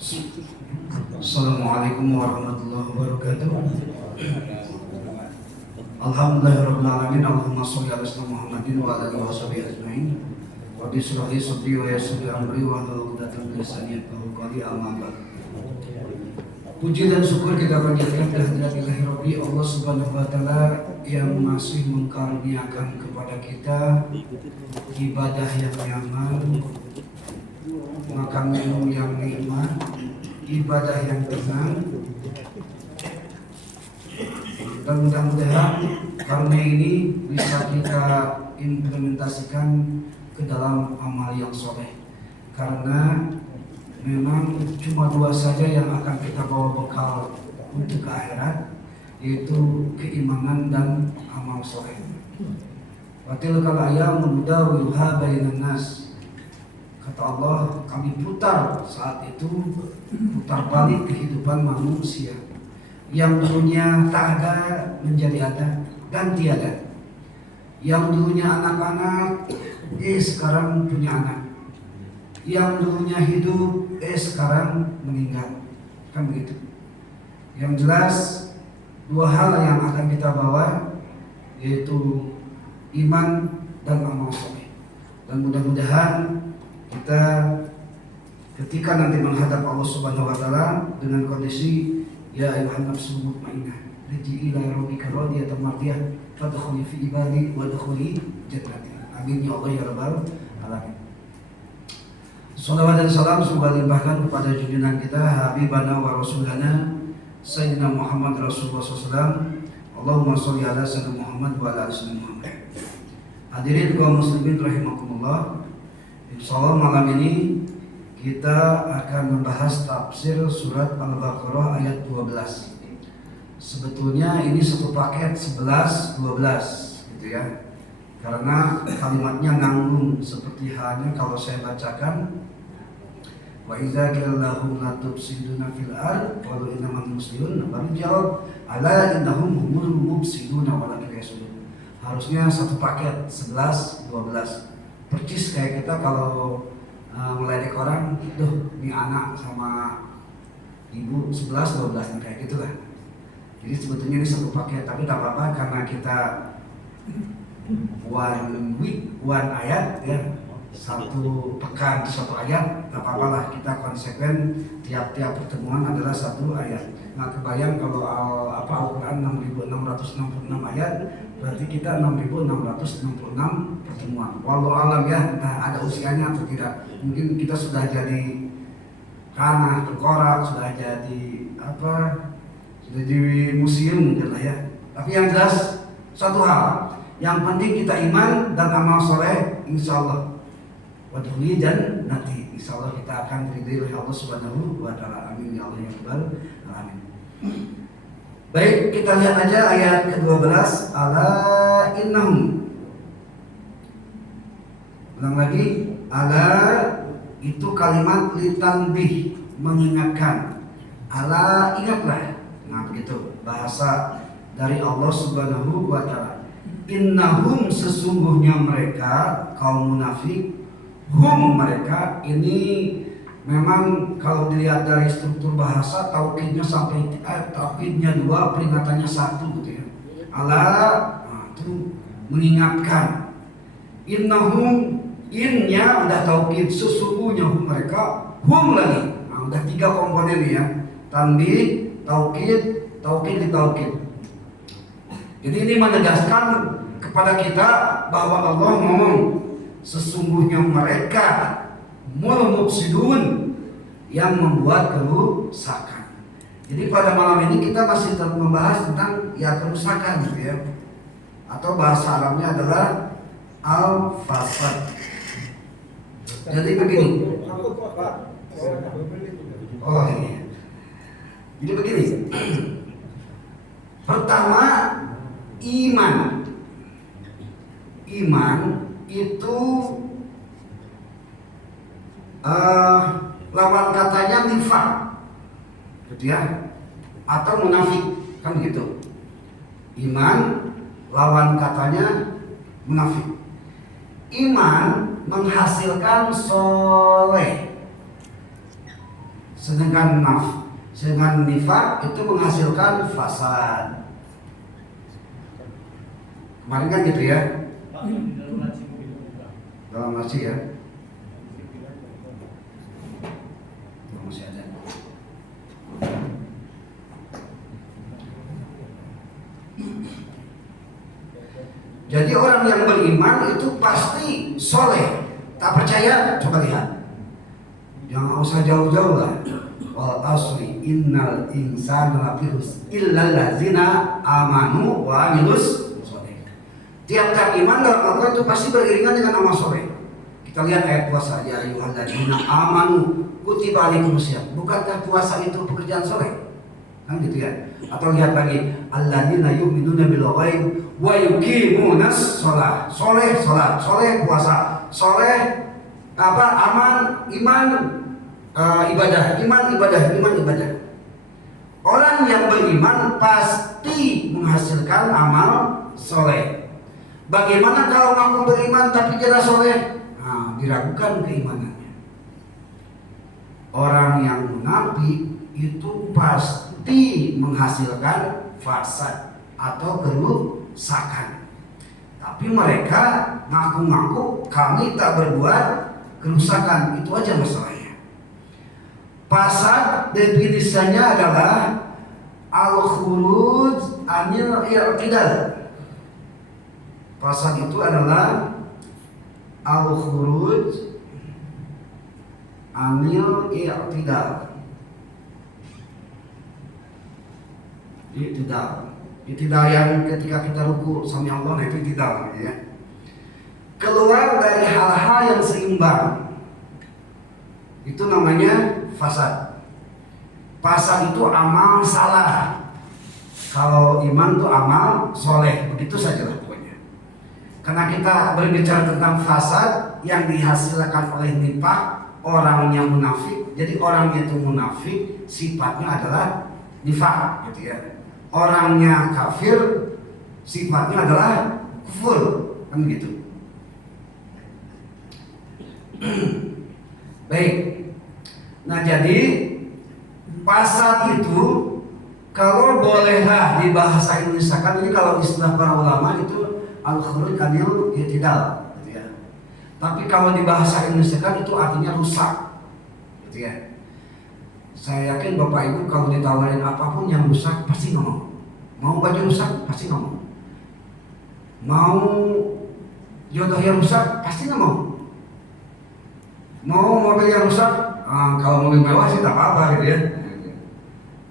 Assalamualaikum warahmatullahi wabarakatuh. Alhamdulillahirabbil alamin. Allahumma shalli ala sayyidina Muhammadin wa ala alihi washabihi ajmain. Rabbi shrah li sadri wa yassir li amri wa hlul 'uqdatam min lisani yafqahu qawli. Amma ba'd. Puji dan syukur kita panjatkan kehadirat Ilahi Rabbi Allah Subhanahu wa taala yang masih mengkaruniakan kepada kita ibadah yang nyaman, makan minum yang nikmat, ibadah yang tenang. Dan mudah-mudahan karunia ini bisa kita implementasikan ke dalam amal yang soleh. Karena memang cuma dua saja yang akan kita bawa bekal untuk ke akhirat, yaitu keimanan dan amal soleh. Wa tilkal ayyamu nudawiluha bainan nas. Kata Allah, kami putar saat itu, putar balik kehidupan manusia. Yang dulunya tak ada menjadi ada dan tiada. Yang dulunya anak-anak, sekarang punya anak. Yang dulunya hidup, sekarang meninggal. Kan begitu. Yang jelas, dua hal yang akan kita bawa, yaitu iman dan amal soleh. Dan mudah-mudahan kita ketika nanti menghadap Allah Subhanahu wa taala dengan kondisi ya ayyuhan nafsul mutmainnah rji'i ila rabbika radiyatan mardiyah fadkhuli fi ibadi wadkhuli jannati. Amin ya Allah ya rabbal alamin. Salawat dan salam semoga limpahkan kepada junjungan kita habibana wa rasulana sayyidina Muhammad Rasulullah SAW. Allahumma sholli ala sayyidina Muhammad wa ala ali sayyidina Muhammad. Hadirin kaum muslimin rahimakumullah. Insyaallah malam ini kita akan membahas tafsir surat Al-Baqarah ayat 12. Sebetulnya ini satu paket 11 12 gitu ya. Karena kalimatnya nganggung seperti halnya kalau saya bacakan wa iza qila lahum la tufsiduna fil ard qalu innamal muslimun baru jawab ala innahum humul mufsiduna walakin yashurun. Harusnya satu paket 11 12. Percis kayak kita kalau meledek orang, ini anak sama ibu 11 12 kayak gitulah. Jadi sebetulnya ini satu paket, tapi tak apa-apa karena kita one week one ayat ya, satu pekan satu ayat, tak apa-apa lah, kita konsekuen tiap-tiap pertemuan adalah satu ayat. Nah kebayang kalau Al-Quran 6666 ayat, berarti kita 6666 pertemuan. Wallahu alam ya, entah ada usianya atau tidak. Mungkin kita sudah jadi tanah tengkorak, sudah jadi sudah di museum mungkin lah ya. Tapi yang jelas satu hal, yang penting kita iman dan amal soleh, insya Allah. Wadhuli dan nanti insya Allah kita akan diridhoi oleh Allah Subhanahu wa taala. Amin ya Allah ya rabbal alamin. Baik, kita lihat aja ayat ke-12. Ala innahum. Ulang lagi. Ala itu kalimat litanbih, mengingatkan. Ala, ingatlah. Nah begitu bahasa dari Allah Subhanahu wa taala. Innahum, sesungguhnya mereka kaum munafik, hum mereka ini memang kalau dilihat dari struktur bahasa taukidnya sampai taukidnya 2, peringatannya 1 gitu ya. Ala, itu mengingatkan. Innahum, innya udah taukid, sesungguhnya hum mereka, hum lagi. Nah, udah 3 komponen ya. Tanbih, taukid, taukid di taukid. Jadi ini menegaskan kepada kita bahwa Allah ngomong sesungguhnya mereka mufsidun, yang membuat kerusakan. Jadi pada malam ini kita masih membahas tentang ya kerusakan gitu ya. Atau bahasa Arabnya adalah al-fasad. Jadi begini. Oh iya. Jadi begini. Pertama, iman. Iman itu lawan katanya nifaq, gitu ya, atau munafik, kan begitu. Iman lawan katanya munafik. Iman menghasilkan soleh, Sedangkan nifak itu menghasilkan fasad. Kemarin kan gitu ya. Dalam laci ya. Masih ada. Jadi orang yang beriman itu pasti soleh. Tak percaya? Coba lihat. Jangan usah jauh-jauh lah. Wal asri innal insana lafi khusr illal ladzina amanu wa amilus soleh. Tiap-tiap iman dalam Al-Quran itu pasti beriringan dengan amal soleh. Kita lihat ayat puasa, ya ayyuhalladzina amanu kutiba alaikumusiyam. Bukankah puasa itu pekerjaan soleh? Kan gitu ya. Atau lihat lagi, alladzina yu'minuna bil ghaib wa yuqimunas shalah. Soleh salat, soleh puasa, soleh aman, iman, ibadah. Orang yang beriman pasti menghasilkan amal soleh. Bagaimana kalau aku beriman tapi tidak soleh? Nah, diragukan keimanannya. Orang yang munafik itu pasti menghasilkan fasad atau kerusakan. Tapi mereka ngaku-ngaku kami tak berbuat kerusakan. Itu aja masalahnya. Fasad definisinya adalah al-khuruj anil i'tidal. Fasad itu adalah al-khuruj anil i'tidal. I'tidal yang ketika kita ruku sami Allah, itu i'tidal ya. Keluar dari hal-hal yang seimbang. Itu namanya fasad. Fasad itu amal salah. Kalau iman itu amal soleh. Begitu saja lah pokoknya. Karena kita berbicara tentang fasad yang dihasilkan oleh nifak, orangnya munafik. Jadi orangnya itu munafik, sifatnya adalah nifak gitu ya. Orangnya kafir, sifatnya adalah kufur, kan gitu. Baik. Nah, jadi fasad itu kalau bolehlah di bahasa Indonesia kan, ini kalau istilah para ulama itu al-khuruj anil i'tidal gitu ya. Tapi kalau di bahasa Indonesia kan itu artinya rusak gitu ya. Saya yakin Bapak Ibu kalau ditawarin apapun yang rusak pasti nggak mau. Mau baju rusak pasti nggak mau. Mau jodoh yang rusak pasti nggak mau. Mau mobil yang rusak, kalau mobil mewah sih tak apa-apa gitu ya.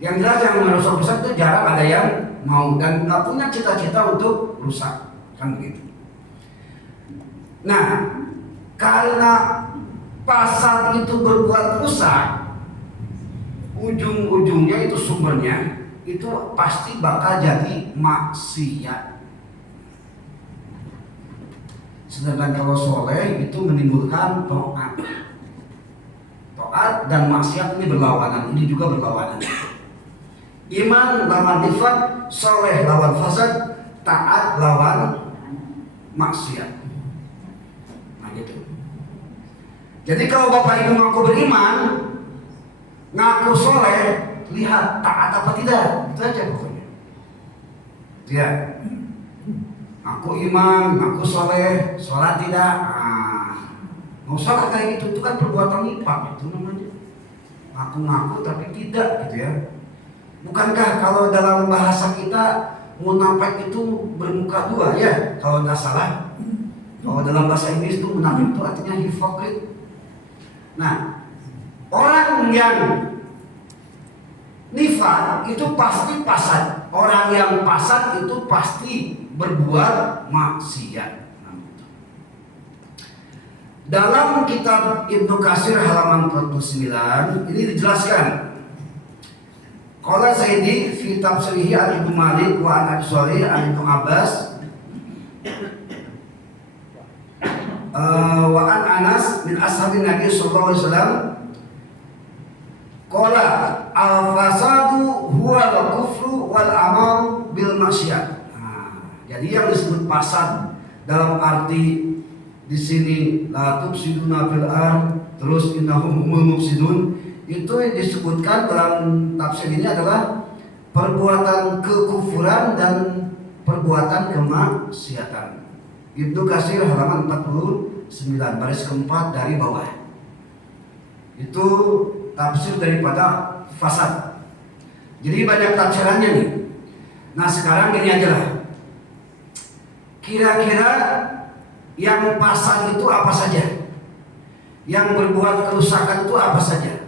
Yang jelas yang rusak itu jarang ada yang mau dan nggak punya cita-cita untuk rusak, kan begitu. Nah, karena fasad itu berbuat rusak, ujung-ujungnya itu sumbernya itu pasti bakal jadi maksiat. Sedangkan kalau soleh itu menimbulkan taat. Taat dan maksiat ini berlawanan, ini juga berlawanan. Iman lawan nifaq, soleh lawan fasad, taat lawan maksiat. Nah gitu. Jadi kalau Bapak Ibu ngaku beriman, ngaku soleh, lihat taat apa tidak, itu aja pokoknya. Ya, aku iman, aku soleh, sholat tidak. Mau sholat kayak gitu, itu kan perbuatan nifaq itu namanya. Ngaku-ngaku tapi tidak gitu ya. Bukankah kalau dalam bahasa kita munafik itu bermuka dua ya? Kalau nggak salah. Kalau dalam bahasa Inggris itu munafik itu artinya hypocrite. Nah, orang yang nifaq itu pasti fasad. Orang yang fasad itu pasti berbuat maksiat. Dalam kitab Ibnu Katsir halaman 49 ini dijelaskan. Qala Sayyidi fi tafsirihi an Ibnu Malik wa an Abi Shalih an Ibnu Abbas wa an Anas min ashabin Nabi sallallahu alaihi wasallam qala al-fasadu huwa al-kufru wal amal bil maksiat. Jadi yang disebut fasad dalam arti di sini la tufsiduna fil ard, terus innahum humul mufsidun, itu disebutkan dalam tafsir ini adalah perbuatan kekufuran dan perbuatan kemaksiatan. Ibnu Katsir halaman 49 baris keempat dari bawah. Itu tafsir daripada fasad. Jadi banyak tafsirannya nih. Nah sekarang gini aja lah. Kira-kira yang fasad itu apa saja? Yang berbuat kerusakan itu apa saja?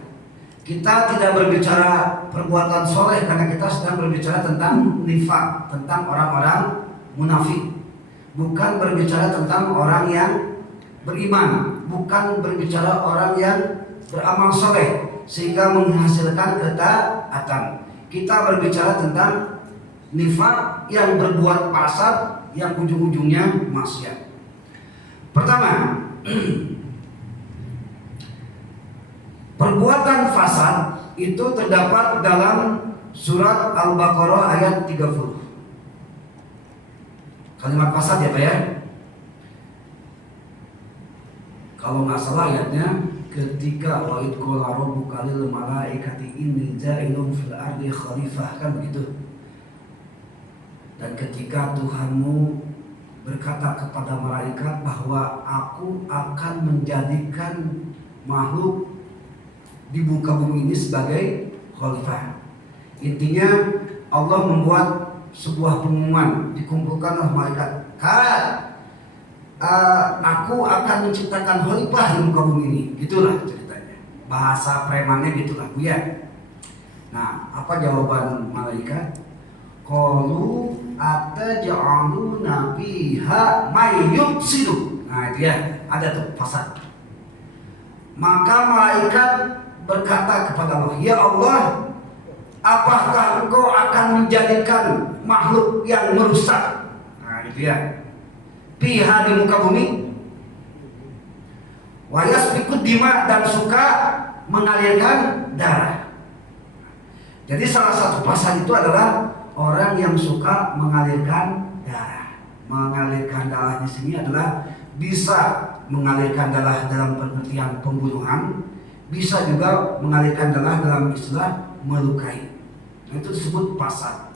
Kita tidak berbicara perbuatan soleh karena kita sedang berbicara tentang nifaq, tentang orang-orang munafik. Bukan berbicara tentang orang yang beriman, bukan berbicara orang yang beramal soleh sehingga menghasilkan ketaatan. Kita berbicara tentang nifaq yang berbuat fasad, yang ujung-ujungnya maksiat. Pertama, perbuatan fasad itu terdapat dalam surat Al-Baqarah ayat 30. Kalimat fasad ya Pak ya. Kalau nggak salah ayatnya ketika wa'id qala rabbuka lil malaikati inni ja'ilun fil ardi khalifah, kan begitu. Dan ketika Tuhanmu berkata kepada malaikat bahwa aku akan menjadikan makhluk di muka bumi ini sebagai khalifah. Intinya Allah membuat sebuah pengumuman, dikumpulkan oleh malaikat. Aku akan menciptakan khalifah di muka bumi ini. Gitulah ceritanya. Bahasa premannya gitulah Bu ya. Nah, apa jawaban malaikat? Qalu ataj'aluna fiha may yufsidu. Nah, itu ya, ada tuh fasad. Maka malaikat berkata kepada Allah, "Ya Allah, apakah engkau akan menjadikan makhluk yang merusak?" Nah, itu ya. Fiha di muka bumi. Wa yasfiku dima, dan suka mengalirkan darah. Jadi salah satu fasad itu adalah orang yang suka mengalirkan darah. Mengalirkan darah di sini adalah bisa mengalirkan darah dalam pengertian pembunuhan, bisa juga mengalirkan darah dalam istilah melukai. Nah, itu disebut fasad.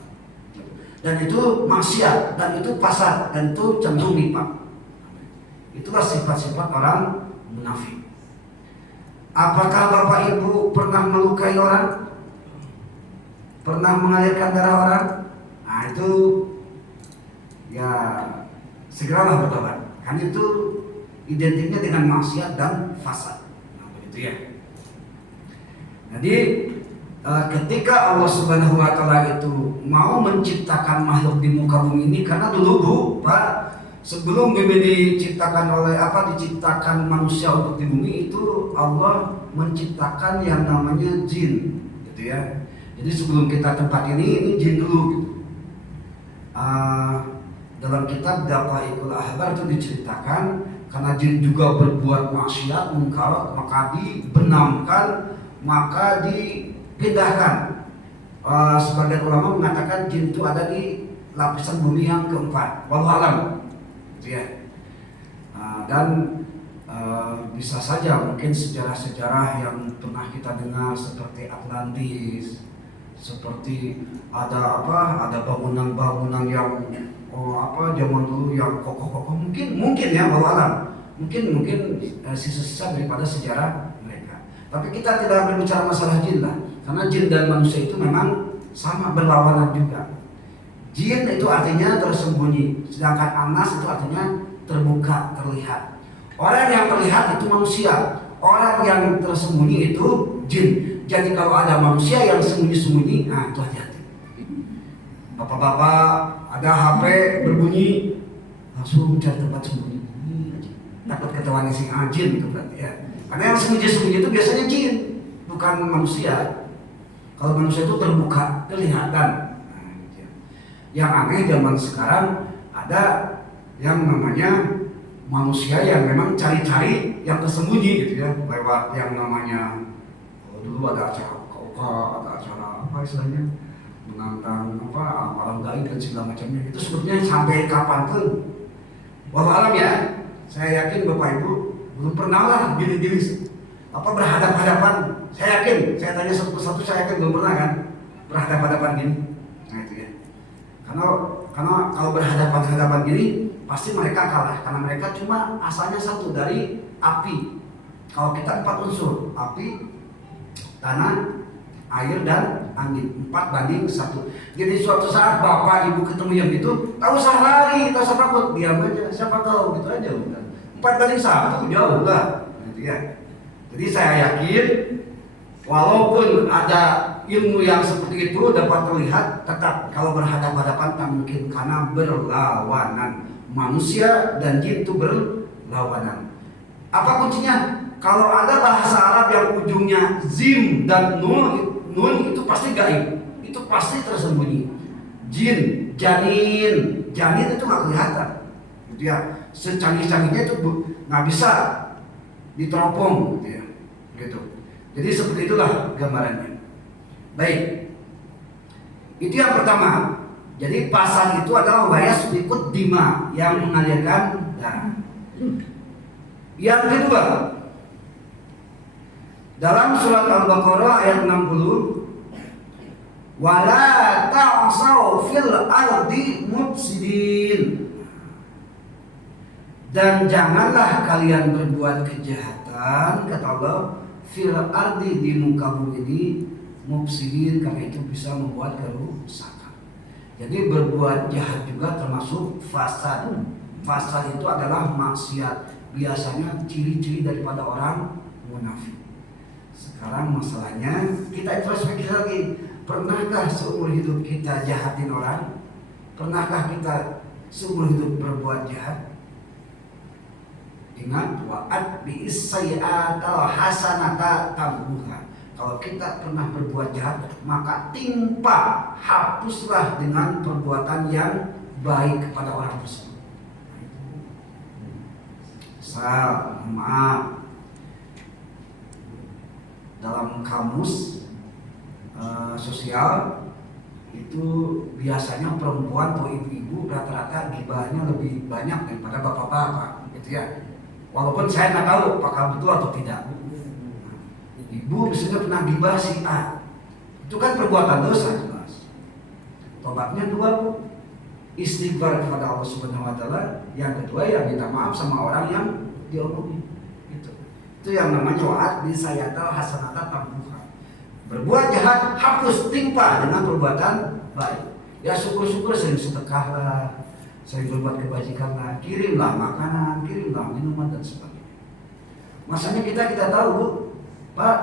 Dan itu maksiat, dan itu fasad, dan itu cenderung nifaq. Itulah sifat-sifat orang munafik. Apakah Bapak Ibu pernah melukai orang? Pernah mengalirkan darah orang? Nah itu ya segeralah bertobat. Kan itu identiknya dengan maksiat dan fasad. Nah begitu ya. Jadi ketika Allah Subhanahu wa taala itu mau menciptakan makhluk di muka bumi ini, karena dulu Bu, Pak, sebelum bumi diciptakan manusia untuk di bumi itu Allah menciptakan yang namanya jin, gitu ya. Jadi sebelum kita tempat ini jin dulu gitu. Dalam kitab Daqaiqul Ahbar itu diceritakan karena jin juga berbuat maksiat mungkar, maka dibenamkan, maka dipindahkan. Sebagian ulama mengatakan jin itu ada di lapisan bumi yang keempat, wallahu alam, gitu ya. Dan bisa saja mungkin sejarah-sejarah yang pernah kita dengar seperti Atlantis, seperti ada bangunan-bangunan yang zaman dulu yang kokoh-kokoh, mungkin ya wallahu alam, mungkin sisa-sisa daripada sejarah mereka. Tapi kita tidak berbicara masalah jin lah, karena jin dan manusia itu memang sama, berlawanan juga. Jin itu artinya tersembunyi, sedangkan anas itu artinya terbuka, terlihat. Orang yang terlihat itu manusia, orang yang tersembunyi itu jin. Jadi kalau ada manusia yang sembunyi-sembunyi, nah itu hati-hati. Bapak-bapak ada HP berbunyi, langsung cari tempat sembunyi. Takut ketahuan si jin itu berarti ya. Karena yang sembunyi-sembunyi itu biasanya jin, bukan manusia. Kalau manusia itu terbuka, kelihatan. Nah, gitu. Yang aneh zaman sekarang ada yang namanya manusia yang memang cari-cari yang tersembunyi gitu ya, lewat yang namanya dulu ada acara KUK, ada acara apa istilahnya, menantang alam gaib dan segala macamnya. Itu sebetulnya sampai kapan pun wallahu alam ya. Saya yakin Bapak Ibu belum pernah lah gini-gini berhadapan-hadapan. Saya yakin, saya tanya satu persatu, saya yakin belum pernah kan berhadapan-hadapan gini. Nah itu ya. Karena kalau berhadapan-hadapan gini pasti mereka kalah, karena mereka cuma asalnya satu dari api. Kalau kita 4 unsur, api, tanah, air, dan angin, 4:1. Jadi suatu saat bapak ibu ketemu yang itu, tak usah lari, tak usah takut, diam aja, siapa tahu, gitu aja udah. 4:1 jauh lah, gitu ya. Jadi saya yakin, walaupun ada ilmu yang seperti itu dapat terlihat, tetap kalau berhadapan-hadapan tak mungkin, karena berlawanan. Manusia dan jin itu berlawanan. Apa kuncinya? Kalau ada bahasa Arab yang ujungnya zim dan nun itu pasti gaib, itu pasti tersembunyi. Jin, janin itu nggak kelihatan, gitu ya. Secanggih-canggihnya itu nggak bisa diteropong, gitu ya. Gitu. Jadi seperti itulah gambarannya. Baik, itu yang pertama. Jadi pasal itu adalah wayas ikut dima, yang mengalirkan darah. Yang kedua, dalam surat Al-Baqarah ayat 60, wala ta'saw fil ardi mufsidin, dan janganlah kalian berbuat kejahatan, kata Allah, fil ardi, di muka bumi ini, mufsidin, karena itu bisa membuat kerusakan. Jadi berbuat jahat juga termasuk fasad. Fasad itu adalah maksiat. Biasanya ciri-ciri daripada orang munafik. Sekarang masalahnya kita introspeksi lagi. Pernahkah seumur hidup kita jahatin orang? Pernahkah kita seumur hidup berbuat jahat? Ingat, wa'at bi'is sayyi'atal hasanata tambuha. Kalau kita pernah berbuat jahat, maka timpa, hapuslah dengan perbuatan yang baik kepada orang tersebut. Maaf, dalam kamus sosial itu biasanya perempuan atau ibu-ibu rata-rata gibahnya lebih banyak daripada bapak-bapak, gitu ya. Walaupun saya nggak tahu apakah betul atau tidak. Ibu misalnya pernah gibah si A, itu kan perbuatan dosa jelas. Tobatnya 2, istighfar kepada Allah Subhanahu Wa Taala. Yang kedua ya minta maaf sama orang yang diomongin. Itu yang namanya wa'at bisayatal hasanata tambuha. Berbuat jahat hapus, timpa dengan perbuatan baik. Ya syukur-syukur, sering sedekah lah, sering berbuat kebajikan lah, kirimlah makanan, kirimlah minuman dan sebagainya. Masanya kita tahu, Bu, Pak,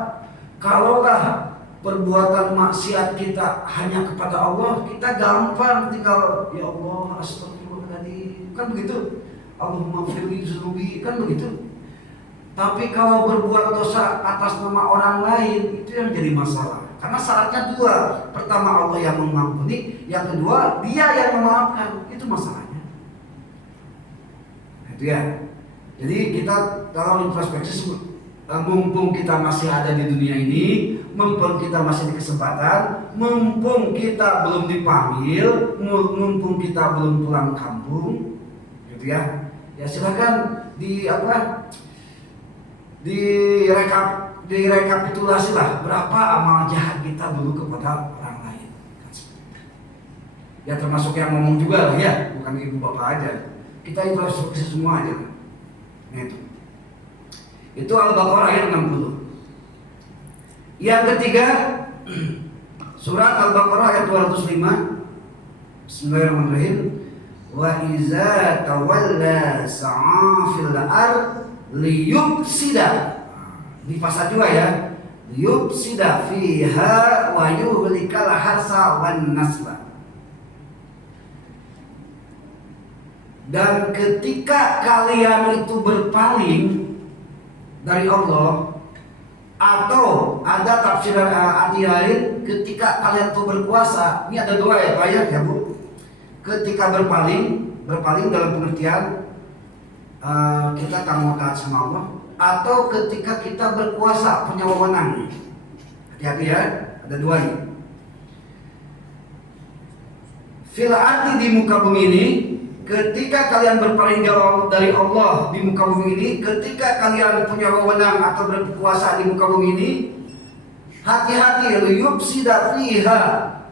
kalaulah perbuatan maksiat kita hanya kepada Allah, kita gampang tinggal ya Allah astagfirullahaladzim, kan begitu. Allahumma firli dzunubi, kan begitu. Tapi kalau berbuat dosa atas nama orang lain, itu yang jadi masalah. Karena syaratnya 2. Pertama Allah yang mengampuni, yang kedua dia yang memaafkan. Itu masalahnya. Itu ya. Jadi kita dalam introspeksi, mumpung kita masih ada di dunia ini, mumpung kita masih di kesempatan, mumpung kita belum dipanggil, mumpung kita belum pulang kampung, gitu ya. Ya silakan direkapitulasi lah berapa amal jahat kita dulu kepada orang lain. Ya termasuk yang ngomong juga lah ya, bukan ibu bapak aja. Kita introspeksi semua aja. Nah itu Al-Baqarah ayat 60. Yang ketiga, surat Al-Baqarah ayat 205. Bismillahirrahmanirrahim. Wa iza tawalla sa'a fil ard liyufsida. Di pasal 2 ya. Liyufsida fiha wa yuhlikal harsa wan nasla. Dan ketika kalian itu berpaling dari Allah, atau ada tafsir arti lain, ketika kalian itu berkuasa. Ini ada 2 ayat ya Bu. Ketika berpaling dalam pengertian kita taat sama Allah, atau ketika kita berkuasa, punya wewenang. Hati-hati ya, ada 2 nih. Fil ardi, di muka bumi ini, ketika kalian berpaling jauh dari Allah di muka bumi ini, ketika kalian punya wewenang atau berkuasa di muka bumi ini, hati-hati liyufsida fiha,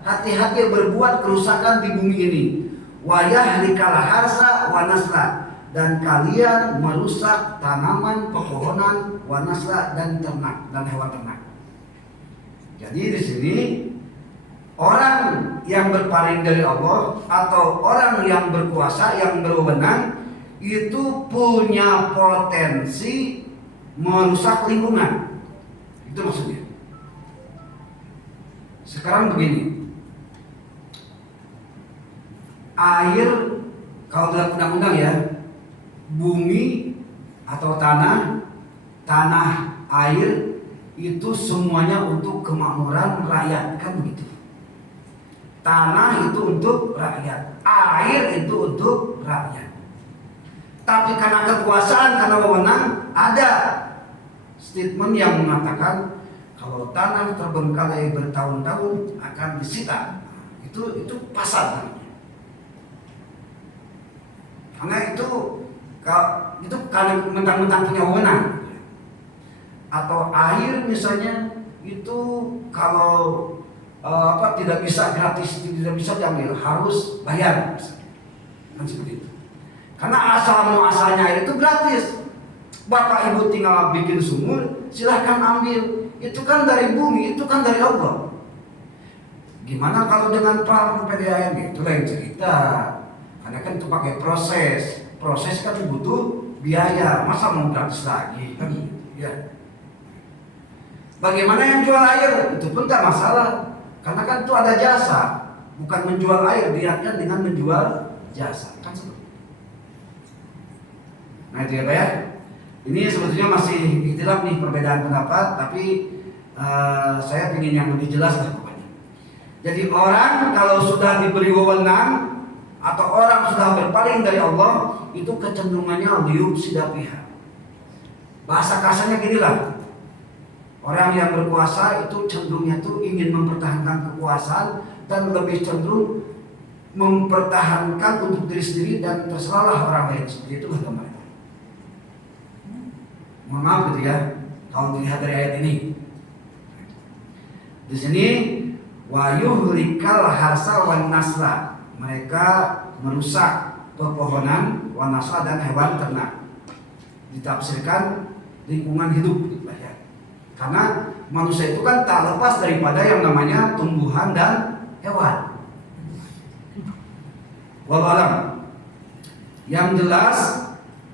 hati-hati berbuat kerusakan di bumi ini, wa yahlikal harsa wa nasla, dan kalian merusak tanaman, pepohonan, wa nasla, dan ternak dan hewan ternak. Jadi di sini orang yang berpaling dari Allah atau orang yang berkuasa, yang berwenang, itu punya potensi merusak lingkungan. Itu maksudnya. Sekarang begini, air kalau dalam undang-undang ya, bumi atau tanah, air itu semuanya untuk kemakmuran rakyat, kan begitu. Tanah itu untuk rakyat, air itu untuk rakyat. Tapi karena kekuasaan, karena wewenang, ada statement yang mengatakan kalau tanah terbengkalai bertahun-tahun akan disita. Itu pasal namanya. Karena itu karena mentang-mentang punya wewenang. Atau air misalnya itu kalau tidak bisa gratis, tidak bisa diambil, harus bayar misalnya. Kan seperti itu. Karena asalnya air itu gratis. Bapak Ibu tinggal bikin sumur, silahkan ambil. Itu kan dari bumi, itu kan dari Allah. Gimana kalau dengan pam PDAM? Itu lain cerita. Karena kan itu pakai proses kan butuh biaya. Masa mau gratis lagi kan? Ya. Bagaimana yang jual air? Itu pun tak masalah. Karena kan itu ada jasa. Bukan menjual air, diartikan dengan menjual jasa. Kan seperti itu. Nah itu ya Pak ya. Ini sebetulnya masih ikhtilaf nih, perbedaan pendapat. Tapi saya ingin yang lebih jelas lah pokoknya. Jadi orang kalau sudah diberi wewenang atau orang sudah berpaling dari Allah, itu kecenderungannya liyufsida fiha. Bahasa kasarnya gini lah. Orang yang berkuasa itu cenderungnya tuh ingin mempertahankan kekuasaan dan lebih cenderung mempertahankan untuk diri sendiri dan terserahlah orang lain. Seperti itulah gambarnya. Mohon maaf gitu ya, kalau dilihat dari ayat ini. Di sini wa yuhlikal harsa wan nasla, mereka merusak pepohonan, wan nasla, dan hewan ternak. Ditafsirkan lingkungan hidup. Karena manusia itu kan tak lepas daripada yang namanya tumbuhan dan hewan. Wallahu a'lam. Yang jelas,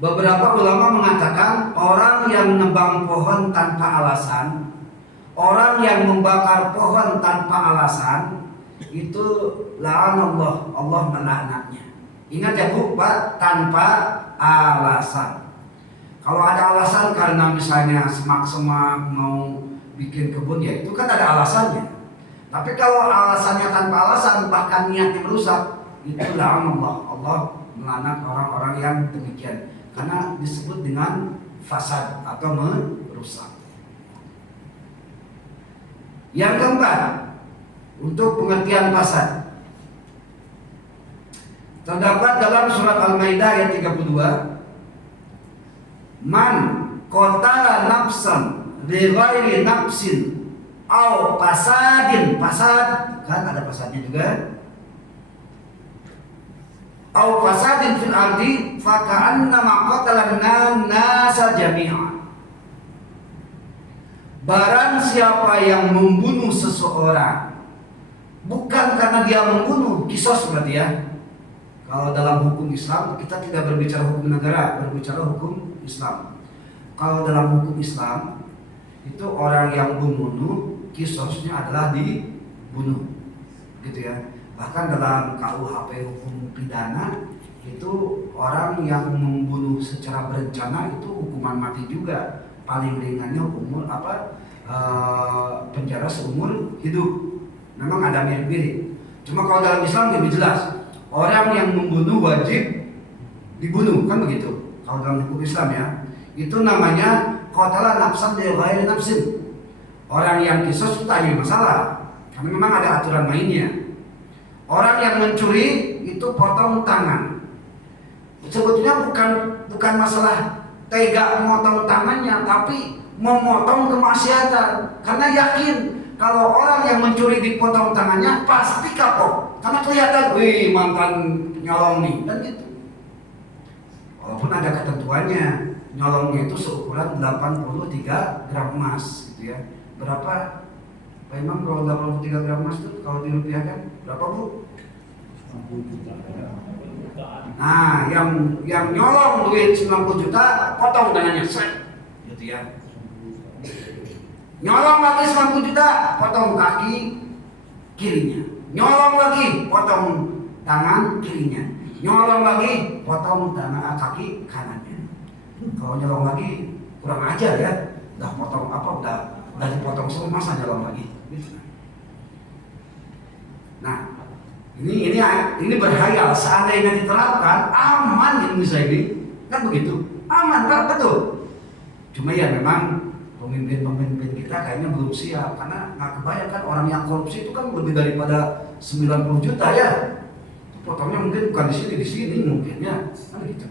beberapa ulama mengatakan orang yang nebang pohon tanpa alasan, orang yang membakar pohon tanpa alasan, itu la'anallah, Allah melaknatnya. Ingat ya Bu, Pak, tanpa alasan. Kalau ada alasan karena misalnya semak-semak mau bikin kebun, ya itu kan ada alasannya. Tapi kalau alasannya tanpa alasan, bahkan niatnya merusak, itu la'anallah, Allah melaknat orang-orang yang demikian. Karena disebut dengan fasad atau merusak. Yang keempat, untuk pengertian fasad, terdapat dalam surat Al-Maidah ayat 32, man qatala nafsan bighairi nafsin au fasadin, fasad kan ada fasadnya juga, au fasadin fil ardi faka'annama qatalan nasa jami'a. Barang siapa yang membunuh seseorang bukan karena dia membunuh, kisos berarti ya. Kalau dalam hukum Islam kita tidak berbicara hukum negara, berbicara hukum Islam. Kalau dalam hukum Islam itu orang yang membunuh kisosnya adalah dibunuh, gitu ya. Bahkan dalam KUHP hukum pidana itu orang yang membunuh secara berencana itu hukuman mati juga. Paling ringannya penjara seumur hidup. Memang ada mirip-mirip. Cuma kalau dalam Islam lebih jelas. Orang yang membunuh wajib dibunuh, kan begitu. Kalau dalam hukum Islam ya, itu namanya qatala nafsan bighairi nafsin. Orang yang kisos itu tak ada masalah, karena memang ada aturan mainnya. Orang yang mencuri itu potong tangan. Sebetulnya bukan masalah tega memotong tangannya, tapi memotong kemaksiatan. Karena yakin kalau orang yang mencuri dipotong tangannya pasti kapok. Karena kelihatan, wih mantan nyolong nih, kan gitu. Walaupun ada ketentuannya, nyolongnya itu seukuran 83 gram emas, gitu ya. Berapa? Pak Imam, kalau 83 gram emas itu kalau dirupiahkan berapa, Bu? 90 juta. Nah, yang nyolong duit 90 juta, potong tangannya, set, gitu ya. Nyolong lagi 90 juta, potong kaki kirinya. Nyolong lagi, potong tangan kirinya. Nyolong lagi, potong tangan kaki kanannya. Kalau nyolong lagi kurang ajar ya. Udah potong apa? Udah dipotong semua, masa nyolong lagi? Gitu. Nah, ini berhayal. Seandainya diterapkan aman di Indonesia ini, kan begitu, aman kan, betul. Cuma ya memang pemimpin kita kayaknya belum siap, karena nggak kebayang kan orang yang korupsi itu kan lebih daripada 90 juta ya. Potongnya mungkin bukan di sini mungkin ya, kan gitu.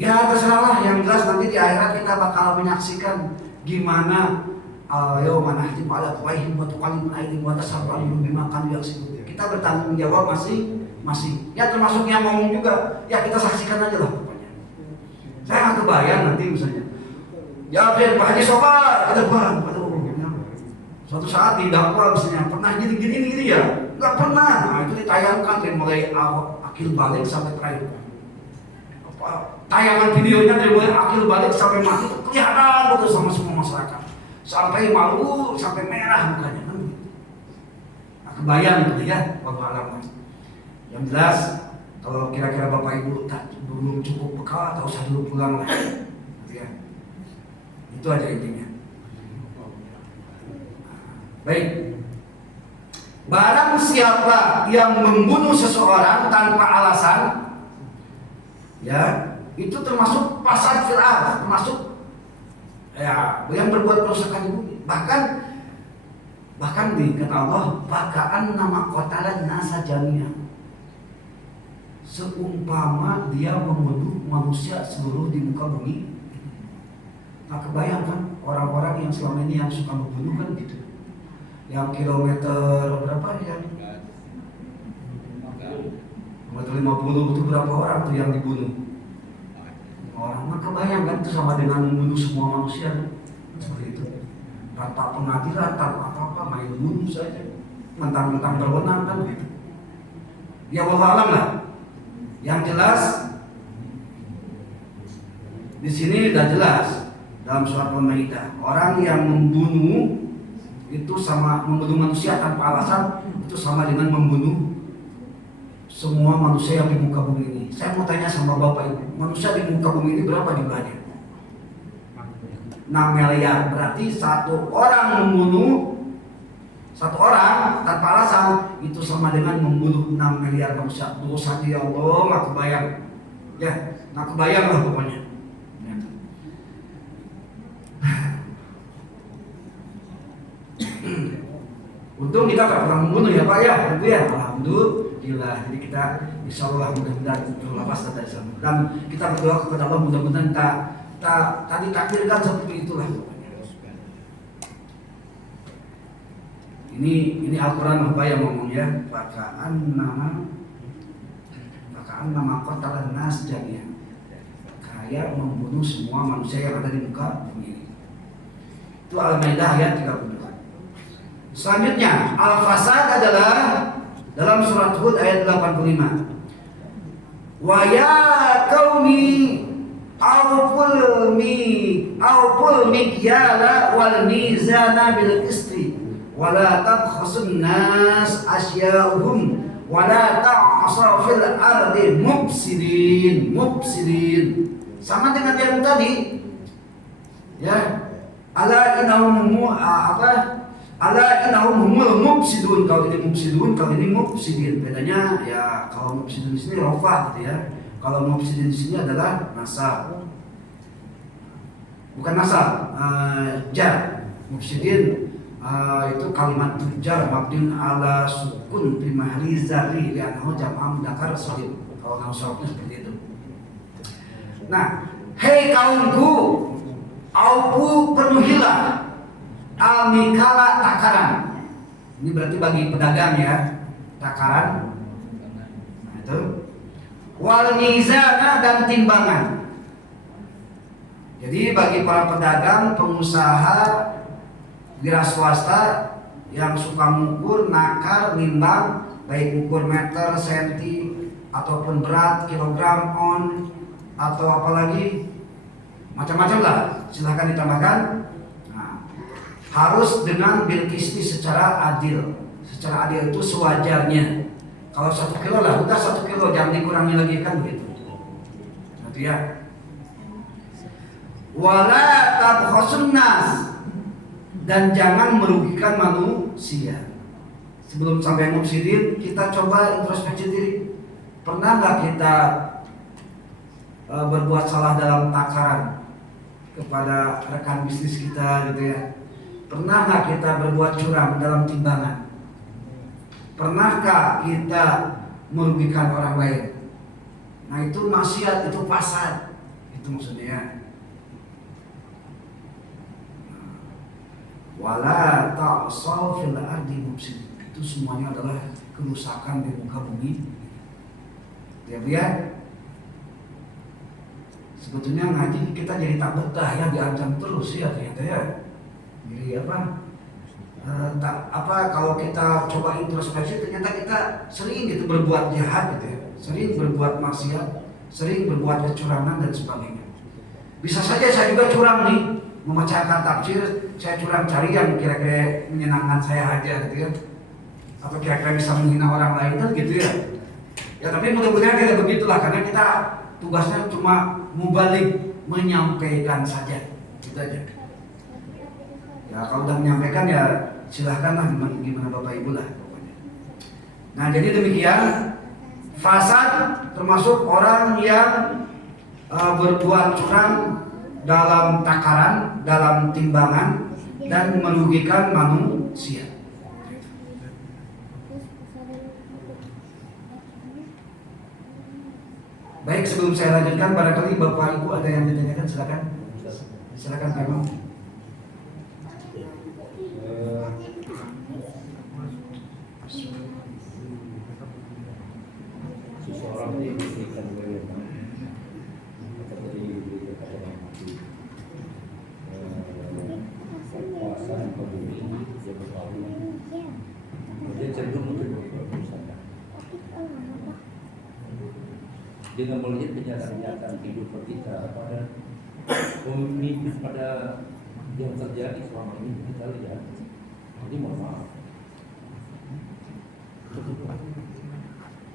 Ya terserahlah, yang jelas nanti di akhirat kita bakal menyaksikan gimana mana hati pada kuaih buat kali menaiki buat sabar lebih makan yang sibuk. Kita bertanggung jawab masing. Ya termasuk yang ngomong juga. Ya kita saksikan aja lah pokoknya. Saya nggak kebayang nanti misalnya. Ya Pak Haji Sobar ke depan. Suatu saat di dakwah misalnya pernah gini ya. Nggak pernah. Nah itu ditayangkan dari mulai akil balik sampai terakhir. Tayangan videonya dari mulai akil balik sampai mati itu kelihatan betul sama semua masyarakat. Sampai malu, sampai merah mukanya kan. Nah, kebayang gitu ya, waktu alam. Yang jelas, kalau kira-kira Bapak Ibu belum cukup bekal atau usah dulu pulang lah, gitu ya. Itu aja intinya. Baik. Barang siapa yang membunuh seseorang tanpa alasan, ya itu termasuk fasad fil ardh, termasuk ya yang berbuat kerusakan di bumi. Bahkan di kata Allah, bakaan nama kotalan nasa jamia, seumpama dia membunuh manusia seluruh di muka bumi. Nah kebayang kan orang-orang yang selama ini yang suka membunuh kan gitu, yang kilometer berapa yang kilometer 50 itu berapa orang tuh yang dibunuh orang. Maka kebayang kan itu sama dengan membunuh semua manusia seperti itu, tanpa pengadilan, tanpa apa-apa, main bunuh saja, mentang-mentang berwenang kan gitu. Ya Allah alam lah. Yang jelas di sini sudah jelas dalam surat Al-Maidah, orang yang membunuh itu sama membunuh manusia tanpa alasan itu sama dengan membunuh semua manusia yang di muka bumi ini. Saya mau tanya sama Bapak Ibu, manusia di muka bumi ini berapa jumlahnya? 6 miliar. Berarti satu orang membunuh satu orang tanpa alasan itu sama dengan membunuh 6 miliar manusia. Dosa ya Allah, nggak kebayang. Ya, nggak kebayang lah pokoknya. Untung kita tak pernah membunuh ya Pak ya, itu ya. Alhamdulillah. Jadi kita insya Allah mudah-mudahan terlepas dari sana. Dan kita berdoa kepada Allah mudah-mudahan tadi takdirkan seperti itulah. Ini Al-Quran apa yang ngomong ya? Bakaan nama kotalan nas jami'an, kayak membunuh semua manusia yang ada di muka bumi ini. Itu Al-Maidah ayat 32. Selanjutnya, al-fasad adalah dalam surat Hud ayat 85. Wa ya qaumi awful mikyala wal mizana bil qisti wa la tabkhasun nas asya'uhum wa la ta'asaw fil ardi mufsidin. Sama dengan yang tadi. Ya. Ala innahum humul mufsidun. Kalau ini mufsidun, kalau ini mufsidin. Bedanya ya kalau mufsidun di sini rofa gitu ya. Kalau mufsidin di sini adalah nasab. Bukan nasab, jar. Mufsidin itu kalimat jar mabniun ala sukun fi mahli zarri li'annahu jam'a mudzakkar salim. Kalau nasabnya seperti itu. Nah, hei kaumku, aupu penuhilah al-mikala takaran. Ini berarti bagi pedagang ya, takaran. Nah, itu. Wal mizana dan timbangan. Jadi bagi para pedagang, pengusaha, wira swasta yang suka mengukur, nakar, nimbang, baik ukur meter, senti, ataupun berat, kilogram, on, atau apalagi macam-macam lah, silahkan ditambahkan. Nah, harus dengan bil qisti secara adil. Secara adil itu sewajarnya. Kalau 1 kilo lah, udah 1 kilo, jangan dikurangi lagi, kan begitu. Nanti ya. Wala tabkhasun nas, dan jangan merugikan manusia. Sebelum sampai mufsidin, kita coba introspeksi diri. Pernah nggak kita berbuat salah dalam takaran kepada rekan bisnis kita gitu ya? Pernah nggak kita berbuat curang dalam timbangan? Pernahkah kita merugikan orang lain? Nah, itu maksiat, itu fasad. Itu maksudnya. Wala ta'saw fil ardi mufsid. Itu semuanya adalah kerusakan di muka bumi. Ya. Sebetulnya ngaji kita jadi tak betah ya, diancam terus ya ternyata ya. Jadi kalau kita coba introspeksi, ternyata kita sering gitu berbuat jahat gitu ya, sering berbuat maksiat, sering berbuat kecurangan dan sebagainya. Bisa saja saya juga curang nih, memecahkan tafsir, saya curang cari yang kira-kira menyenangkan saya aja gitu ya, atau kira-kira bisa menghina orang lain kan gitu ya. Ya tapi mudah-mudahan tidak begitulah, karena kita tugasnya cuma mubalik, menyampaikan saja, gitu aja. Ya kalau udah menyampaikan ya silahkanlah gimana Bapak Ibu lah pokoknya. Nah jadi demikian, fasad termasuk orang yang berbuat curang dalam takaran, dalam timbangan, dan merugikan manusia. Baik, sebelum saya lanjutkan, barangkali Bapak Ibu ada yang ditanyakan, silakan. Silakan Pak Imam. Seseorang diberikan wewenang atau diberikan kepada yang mati, kuasa yang berdiri, dia bertahu, dia cenderung untuk berbuat dosa. Dengan melihat kenyataan-kenyataan kehidupan kita pada pemimpin, pada yang terjadi selama ini, kita lihat, ini mohon maaf,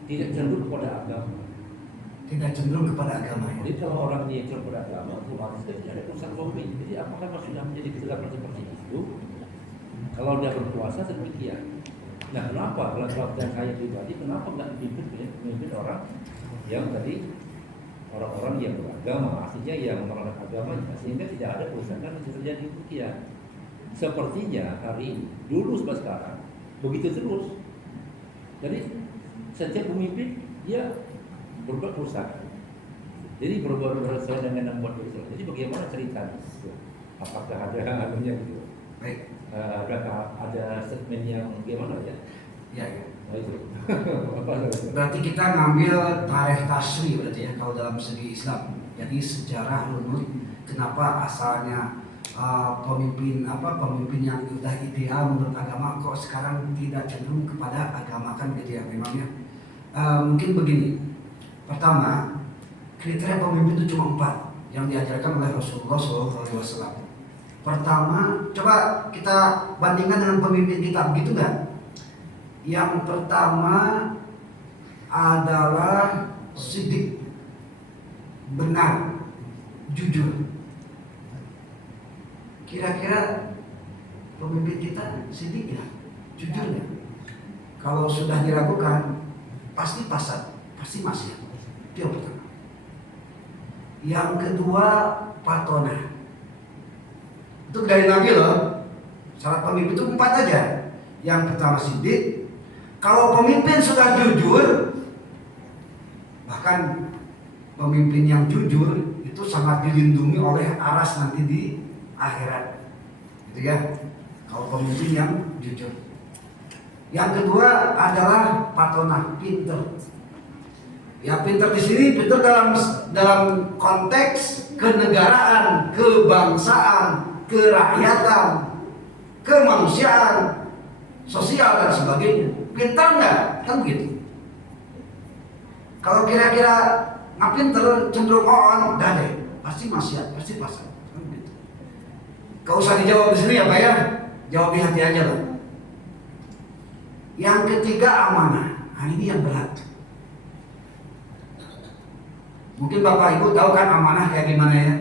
tidak cenderung kepada agama. Tidak cenderung kepada agama. Jadi kalau orang yang cenderung kepada agama itu harusnya tidak ada urusan pemimpin. Jadi apakah maksudnya menjadi kegelapan seperti itu? Kalau dia berkuasa demikian. Nah, kenapa kalau yang saya pribadi, kenapa nggak dipimpin orang yang tadi orang-orang yang beragama, artinya yang menolak agamanya, sehingga tidak ada kerusakan yang terjadi demikian. Sepertinya hari ini, dulu sampai sekarang, begitu terus. Jadi setiap pemimpin dia berbuat kerusakan. Jadi berbuat sesuai dengan yang buat dosa. Jadi bagaimana ceritanya? Apakah ada anunya gitu? Baik. Apakah ada statement yang bagaimana ya? Ya. Nah, itu. Berarti kita ngambil tarikh tasri berarti ya kalau dalam segi Islam. Jadi sejarah runut kenapa asalnya pemimpin yang sudah ideal menurut agama kok sekarang tidak cenderung kepada agama, kan gitu ya memangnya. Mungkin begini. Pertama, kriteria pemimpin itu cuma 4 yang diajarkan oleh Rasulullah SAW. Pertama, coba kita bandingkan dengan pemimpin kita, begitu nggak? Yang pertama adalah sidik, benar, jujur. Kira-kira pemimpin kita sidik ya, jujur ya? Kalau sudah diragukan, pasti fasad, pasti maksiat. Itu yang pertama. Yang kedua, patona. Itu dari Nabi loh. Syarat pemimpin itu 4 aja. Yang pertama sidik. Kalau pemimpin sudah jujur, bahkan pemimpin yang jujur itu itu sangat dilindungi oleh aras nanti di akhirat, gitu ya. Kalau pemimpin yang jujur. Yang kedua adalah patonah, pinter. Ya pinter di sini pinter dalam konteks kenegaraan, kebangsaan, kerakyatan, kemanusiaan, sosial dan sebagainya. Pinter nggak? Kan begitu. Kalau kira-kira nggak pinter, cenderung on, dah deh, pasti maksiat, pasti pasal. Kan begitu. Gak usah dijawab di sini ya Pak ya, jawab di hati aja lah. Yang ketiga amanah. Nah ini yang berat. Mungkin Bapak Ibu tahu kan amanah kayak gimana ya?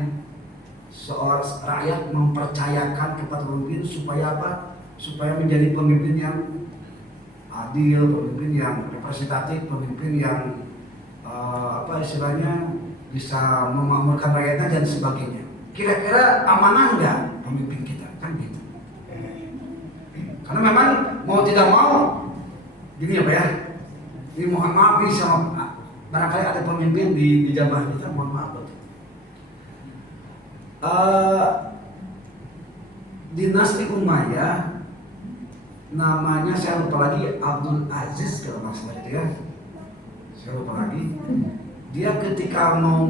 Seorang rakyat mempercayakan kepada pemimpin supaya apa? Supaya menjadi pemimpin yang adil, pemimpin yang representatif, pemimpin yang istilahnya bisa memakmurkan rakyatnya dan sebagainya. Kira-kira amanah enggak pemimpin kita? Kan gitu. Karena memang mau tidak mau, gini ya Pak ya. Ini mohon maaf nih sama barangkali ada pemimpin di jamaah kita, mohon maaf betul. Dinasti Umayyah namanya saya lupa lagi, Abdul Aziz kalau nggak salah itu ya. Saya lupa lagi. Dia ketika mau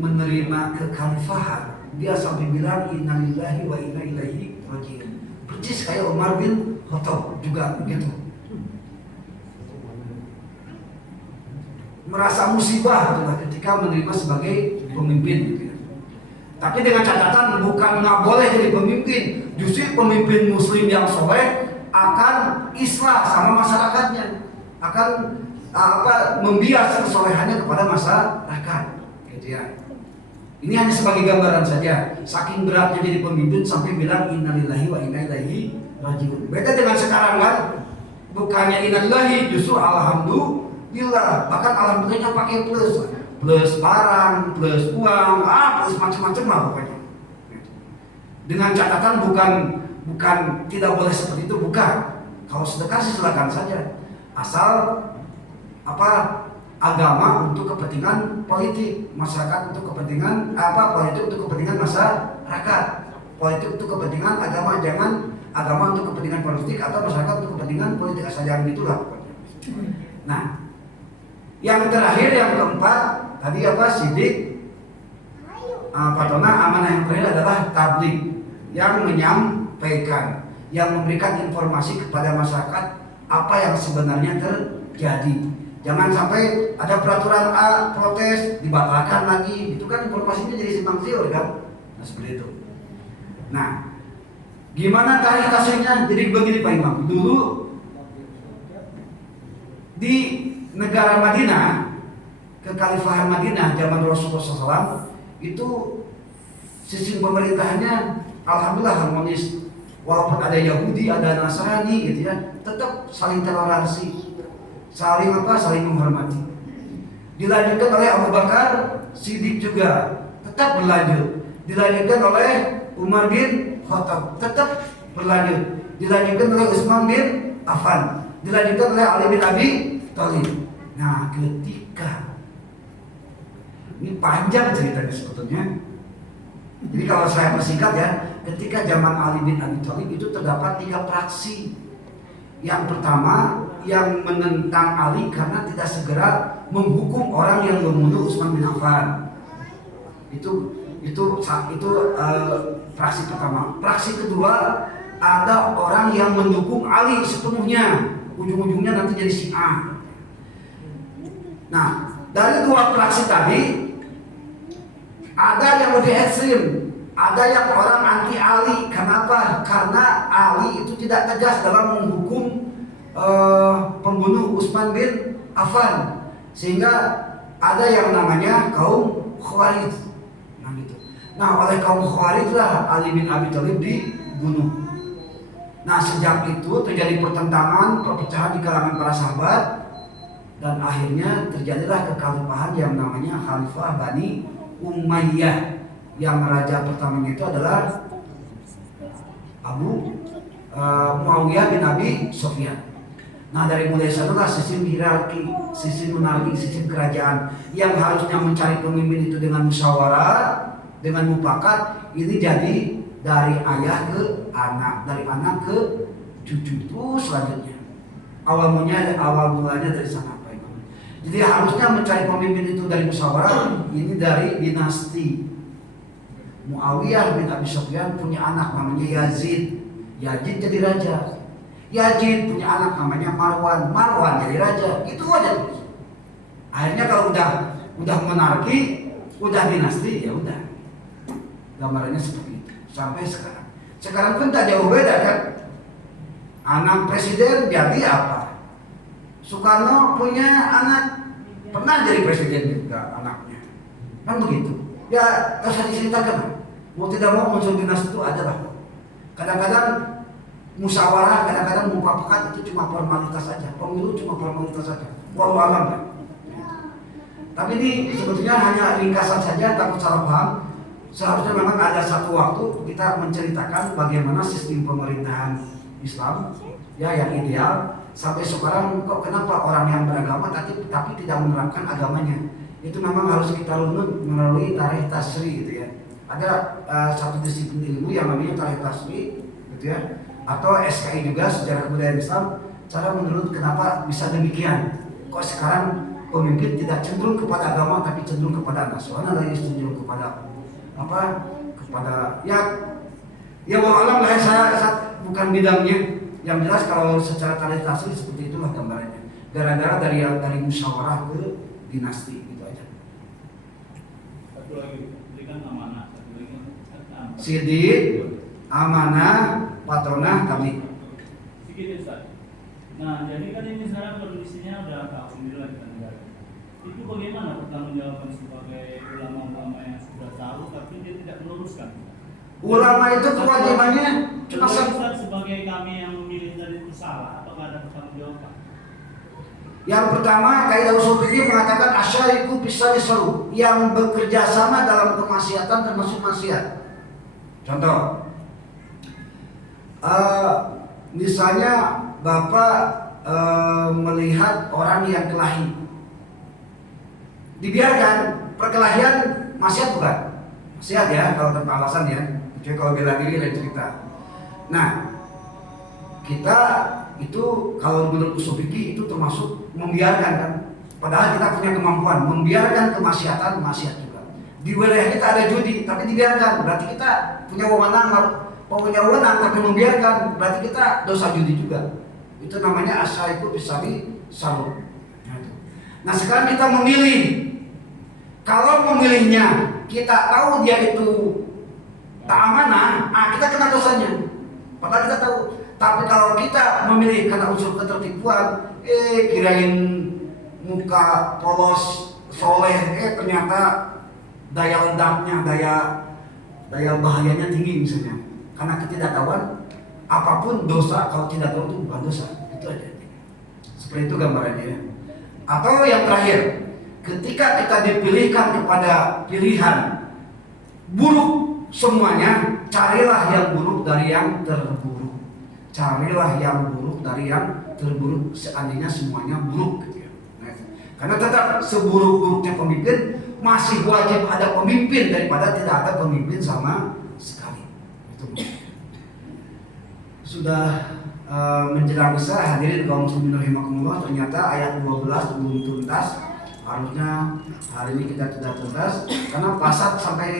menerima kekhalifahan, dia sampai bilang innalillahi wa inna ilaihi raji'un. Persis kayak Umar bin Khattab juga begitu. Merasa musibah itulah ketika menerima sebagai pemimpin gitu ya. Tapi dengan catatan bukan nggak boleh jadi pemimpin, justru pemimpin muslim yang soleh akan islah sama masyarakatnya, akan membias kesolehannya kepada masyarakat gitu ya. Ini hanya sebagai gambaran saja. Saking beratnya jadi pemimpin sampai bilang innalillahi wa inna ilaihi raji'un. Beda dengan sekarang kan, bukannya innalillahi, justru alhamdulillah. Bahkan alhamdulillahnya pakai plus barang, plus uang, plus macam-macam lah pokoknya. Dengan catatan bukan tidak boleh seperti itu, bukan. Kalau sedekah sih silakan saja, asal agama untuk kepentingan politik, masyarakat untuk kepentingan politik untuk kepentingan masyarakat, politik untuk kepentingan agama, jangan agama untuk kepentingan politik atau masyarakat untuk kepentingan politik, asal jangan gitulah pokoknya. Nah, yang terakhir yang keempat tadi sidik, patona, amanah yang terakhir adalah tabligh, yang menyampaikan, yang memberikan informasi kepada masyarakat apa yang sebenarnya terjadi. Jangan sampai ada peraturan A, protes, dibatalkan lagi. Itu kan informasinya jadi simpang siur kan? Nah seperti itu. Nah, gimana tarikh tasrihnya? Jadi begini Pak Imam. Dulu di negara Madinah, kekhalifahan Madinah zaman Rasulullah SAW, itu sistem pemerintahannya alhamdulillah harmonis. Walaupun ada Yahudi, ada Nasrani gitu ya, tetap saling toleransi. Saling menghormati. Dilanjutkan oleh Abu Bakar Siddiq juga tetap berlanjut. Dilanjutkan oleh Umar bin Khattab tetap berlanjut. Dilanjutkan oleh Utsman bin Affan. Dilanjutkan oleh Ali bin Abi Thalib. Nah, ketika ini panjang ceritanya sebetulnya. Jadi kalau saya persingkat ya, ketika zaman Ali bin Abi Thalib itu terdapat 3 praksi. Yang pertama, yang menentang Ali karena tidak segera menghukum orang yang membunuh Utsman bin Affan. Itu praksi pertama. Praksi kedua, ada orang yang mendukung Ali sepenuhnya, ujung-ujungnya nanti jadi Syiah. Nah, dari 2 praksi tadi, ada yang lebih ekstrim, ada yang orang anti Ali. Kenapa? Karena Ali itu tidak tegas dalam menghukum pembunuh Utsman bin Affan, sehingga ada yang namanya kaum Khawarij. Nah, gitu. Nah, oleh kaum Khawarij lah Ali bin Abi Thalib dibunuh. Nah, sejak itu terjadi pertentangan, perpecahan di kalangan para sahabat, dan akhirnya terjadilah kekhalifahan yang namanya Khalifah Bani Umayyah, yang raja pertamanya itu adalah Muawiyah bin Abi Sufyan. Nah dari mulai sanalah sistem hierarki, sistem monarki, sistem kerajaan yang harusnya mencari pemimpin itu dengan musyawarah, dengan mufakat, ini jadi dari ayah ke anak, dari anak ke cucu, terus selanjutnya. Awal mulanya dari sana Pak Imam. Jadi harusnya mencari pemimpin itu dari musyawarah, ini dari dinasti. Muawiyah bin Abi Sufyan punya anak namanya Yazid. Yazid jadi raja. Yazid punya anak namanya Marwan. Marwan jadi raja. Itu aja terus. Akhirnya kalau udah monarki, udah dinasti, ya udah. Gambarannya seperti itu sampai sekarang. Sekarang pun tak jauh beda kan. Anak presiden jadi apa? Soekarno punya anak pernah jadi presiden juga anaknya. Kan begitu. Ya harus diceritakan. Mau tidak mau unsur dinasti itu ada lah. Kadang-kadang musyawarah, kadang-kadang mufakat itu cuma formalitas saja. Pemilu cuma formalitas saja. Wallahu alam kan. Tapi ini sebetulnya hanya ringkasan saja, takut salah paham. Seharusnya memang ada satu waktu kita menceritakan bagaimana sistem pemerintahan Islam ya yang ideal. Sampai sekarang kok kenapa orang yang beragama tapi tidak menerapkan agamanya? Itu memang harus kita runut melalui tarikh tasri gitu ya. Ada satu disiplin ilmu yang namanya tarikh tasri gitu ya. Atau SKI juga sejarah kebudayaan Islam. Cara menurut kenapa bisa demikian? Kok sekarang pemimpin tidak cenderung kepada agama tapi cenderung kepada nasional, cenderung kepada kepada ya wallahualam lah, saya bukan bidangnya. Yang jelas kalau secara tarikh tasri seperti itulah gambarannya. Gara-gara dari musyawarah ke dinasti gitu aja. Satu lagi, berikan amanah. Sidik, amanah, patronah, tablik. Sedikit Ustaz. Nah, jadi kan ini sekarang kondisinya udah alhamdulillah kita negara. Itu bagaimana pertanggungjawaban sebagai ulama-ulama yang sudah tahu tapi dia tidak meluruskan? Ulama itu kewajibannya cuma Ustaz, sebagai kami yang memilih tadi itu salah, apakah ada pertanggungjawaban? Yang pertama, kaidah usul fikih mengatakan asyariku bisa diseru yang bekerja sama dalam kemaksiatan termasuk maksiat. Contoh, misalnya Bapak melihat orang yang kelahi, dibiarkan perkelahian maksiat bukan? Maksiat ya kalau tanpa alasan ya. Jadi kalau bela diri lain cerita. Nah, kita itu kalau menurut usul fikih itu termasuk membiarkan kan. Padahal kita punya kemampuan membiarkan kemaksiatan, maksiat juga. Di wilayah kita ada judi tapi dibiarkan, berarti kita punya wewenang tapi membiarkan, berarti kita dosa judi juga. Itu namanya asyaiku bisabi salu. Nah sekarang kita memilih. Kalau memilihnya kita tahu dia itu tak amanah, kita kena dosanya. Padahal kita tahu. Tapi kalau kita memilih karena unsur ketertipuan, kirain muka polos soleh, ternyata daya ledaknya, daya bahayanya tinggi misalnya. Karena ketidaktahuan, apapun dosa kalau tidak tahu itu bukan dosa. Itu aja. Seperti itu gambarannya ya. Atau yang terakhir, ketika kita dipilihkan kepada pilihan buruk semuanya, carilah yang buruk dari yang terburuk. Carilah yang buruk dari yang terburuk, seandainya semuanya buruk gitu ya. Nah, karena tetap seburuk-buruknya pemimpin masih wajib ada pemimpin daripada tidak ada pemimpin sama sekali. Itu. Sudah menjelang Isya, hadirin kaum muslimin rahimakumullah, ternyata ayat 12 belum tuntas. Harusnya hari ini kita tidak tuntas karena pasat sampai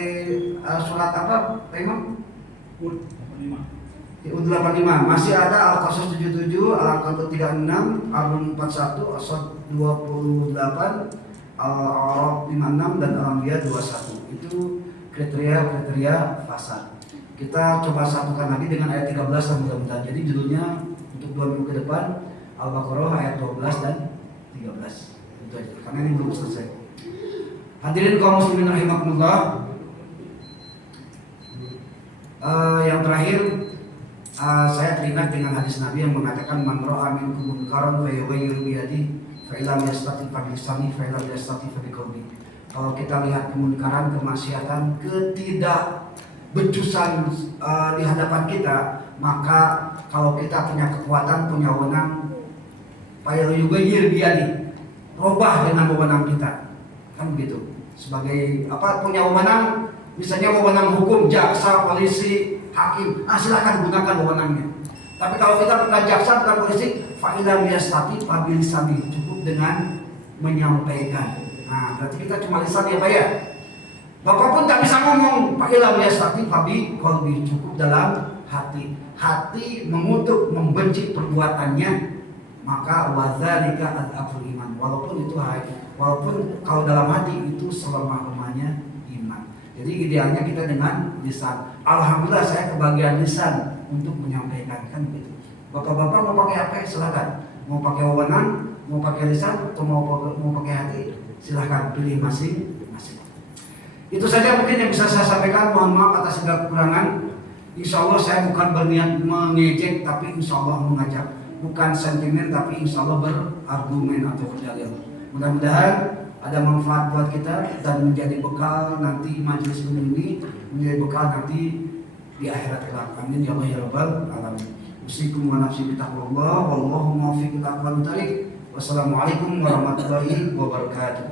surat apa, Pak Imam? Ud 85 masih ada Al-Qasas 77, Al-Anqabut 36, Al-Rum 41, As-Sad 28, Al-A'raf 56 dan Al-Anbiya 21. Itu kriteria fasad. Kita coba satukan lagi dengan ayat 13 dan mudah-mudahan. Jadi judulnya untuk 2 minggu ke depan Al-Baqarah ayat 12 dan 13. Itu aja. Karena ini belum selesai. Hadirin kaum muslimin rahimakumullah. Yang terakhir, saya teringat dengan hadis Nabi yang mengatakan man ra'a minkum munkaran fa yughayyiru bi yadihi fa illam yastati' fa bi lisanihi fa illam yastati' fa bi qalbihi. Kalau kita lihat kemunkaran, kemaksiatan, ketidakbecusan di hadapan kita, maka kalau kita punya kekuatan, punya wewenang, Fayughayyir biyadi, robah dengan wewenang kita, kan begitu. Sebagai punya wewenang, misalnya wewenang hukum, jaksa, polisi, hakim, silakan gunakan wewenangnya. Tapi kalau kita bukan jaksa, bukan polisi, fa'ilam yastati fabilisani, cukup dengan menyampaikan. Nah, berarti kita cuma lisan ya Pak ya. Bapak pun tak bisa ngomong, fa'ilam yastati fabi qalbi, cukup dalam hati. Hati mengutuk, membenci perbuatannya, maka wadzalika adzaful iman. Walaupun kalau dalam hati itu selemah-lemahnya iman. Jadi idealnya kita dengan lisan. Alhamdulillah saya kebagian lisan untuk menyampaikan, kan begitu. Bapak-bapak mau pakai apa? Silakan. Mau pakai wewenang, mau pakai lisan, atau mau pakai hati, silakan pilih masing-masing. Itu saja mungkin yang bisa saya sampaikan. Mohon maaf atas segala kekurangan. Insya Allah saya bukan berniat mengejek, tapi insya Allah mengajak. Bukan sentimen, tapi insya Allah berargumen atau berdalil. Mudah-mudahan ada manfaat buat kita dan menjadi bekal nanti majelis ini, menjadi bekal nanti di akhirat kelak. Amin ya Allah ya Rabbal alamin. Usikum wa nafsi bitaqwallah wallahu muwaffiq ila aqwamit thariq. Wassalamualaikum warahmatullahi wabarakatuh.